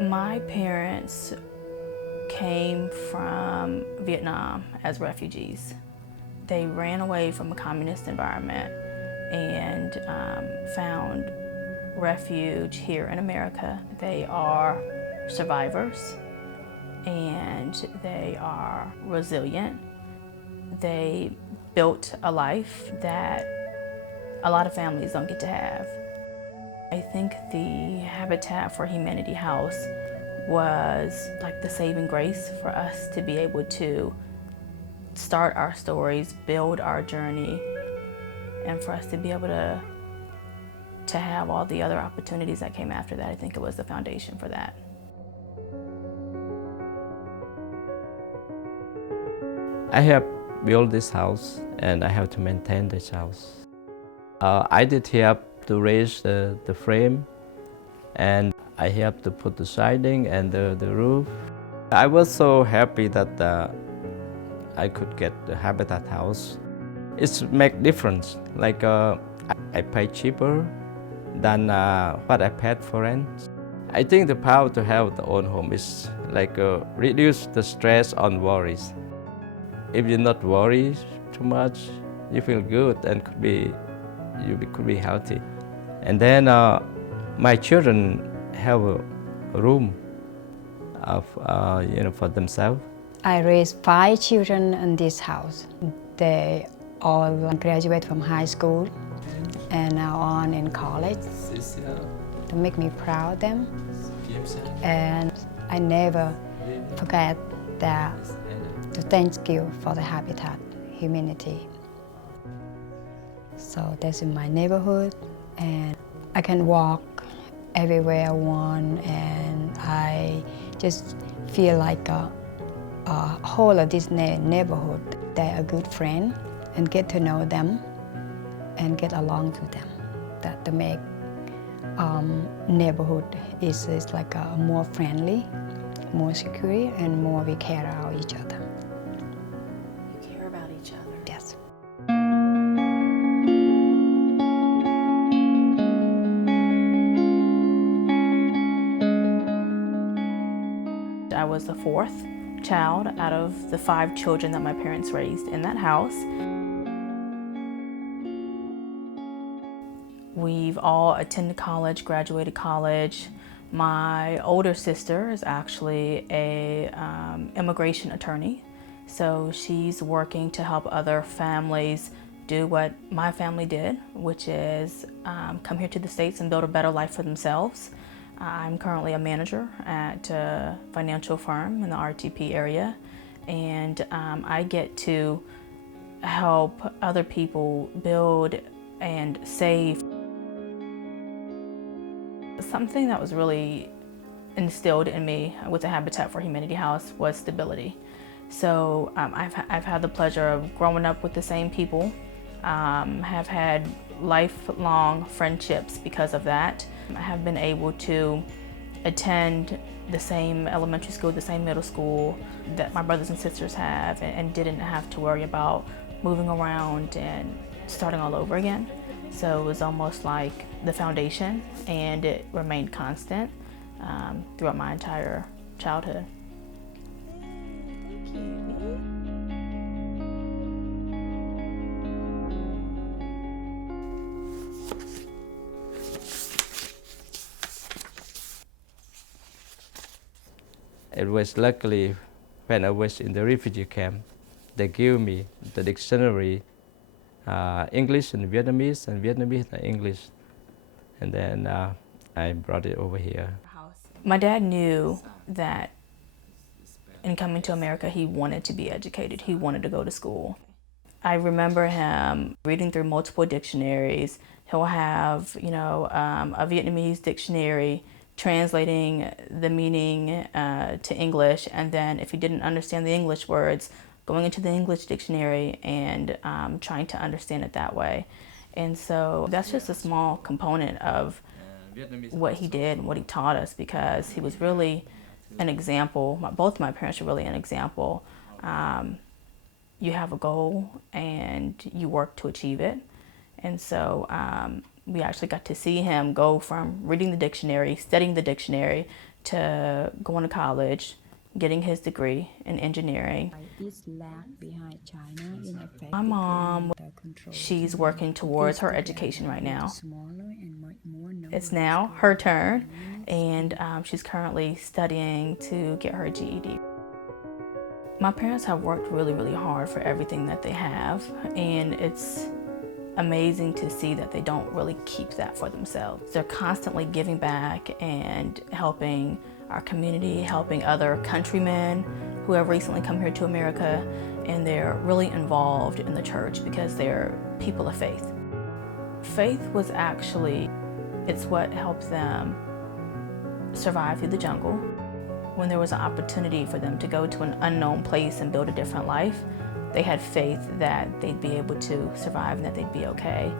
My parents came from Vietnam as refugees. They ran away from a communist environment and found refuge here in America. They are survivors and they are resilient. They built a life that a lot of families don't get to have. I think the Habitat for Humanity house was like the saving grace for us to be able to start our stories, build our journey, and for us to be able to have all the other opportunities that came after that. I think it was the foundation for that. I have built this house and I have to maintain this house. I did help to raise the frame, and I helped to put the siding and the roof. I was so happy that I could get the Habitat house. It's make difference, like I pay cheaper than what I paid for rent. I think the power to have the own home is like reduce the stress on worries. If you're not worried too much, you feel good and could be healthy. And then my children have a room of for themselves. I raised 5 children in this house. They all graduate from high school and now on in college. To make me proud of them. And I never forget that to thank you for the Habitat Humanity. So that's in my neighborhood, and I can walk everywhere I want, and I just feel like a whole of this neighborhood. They're a good friend, and get to know them and get along with them. That to make neighborhood is like a more friendly, more secure, and more we care about each other. You care about each other. Yes. I was the 4th child out of the 5 children that my parents raised in that house. We've all attended college, graduated college. My older sister is actually a immigration attorney. So she's working to help other families do what my family did, which is come here to the States and build a better life for themselves. I'm currently a manager at a financial firm in the RTP area, and I get to help other people build and save. Something that was really instilled in me with the Habitat for Humanity house was stability. So I've had the pleasure of growing up with the same people, have had lifelong friendships because of that. I have been able to attend the same elementary school, the same middle school that my brothers and sisters have, and didn't have to worry about moving around and starting all over again. So it was almost like the foundation, and it remained constant throughout my entire childhood. Thank you. It was luckily when I was in the refugee camp, they gave me the dictionary, English and Vietnamese and English, and then I brought it over here. My dad knew that in coming to America, he wanted to be educated. He wanted to go to school. I remember him reading through multiple dictionaries. He'll have, a Vietnamese dictionary translating the meaning to English, and then if he didn't understand the English words, going into the English dictionary and trying to understand it that way. And so that's just a small component of what he did and what he taught us, because he was really an example. Both my parents were really an example. You have a goal and you work to achieve it. And so We actually got to see him go from reading the dictionary, studying the dictionary, to going to college, getting his degree in engineering. My mom, she's working towards her education right now. It's now her turn, and she's currently studying to get her GED. My parents have worked really, really hard for everything that they have, and it's amazing to see that they don't really keep that for themselves. They're constantly giving back and helping our community, helping other countrymen who have recently come here to America, and they're really involved in the church because they're people of faith. Faith was actually, it's what helped them survive through the jungle. When there was an opportunity for them to go to an unknown place and build a different life, they had faith that they'd be able to survive and that they'd be okay.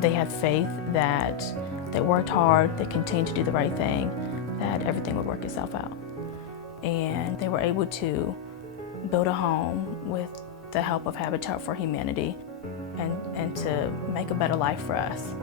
They had faith that they worked hard, they continued to do the right thing, that everything would work itself out. And they were able to build a home with the help of Habitat for Humanity and to make a better life for us.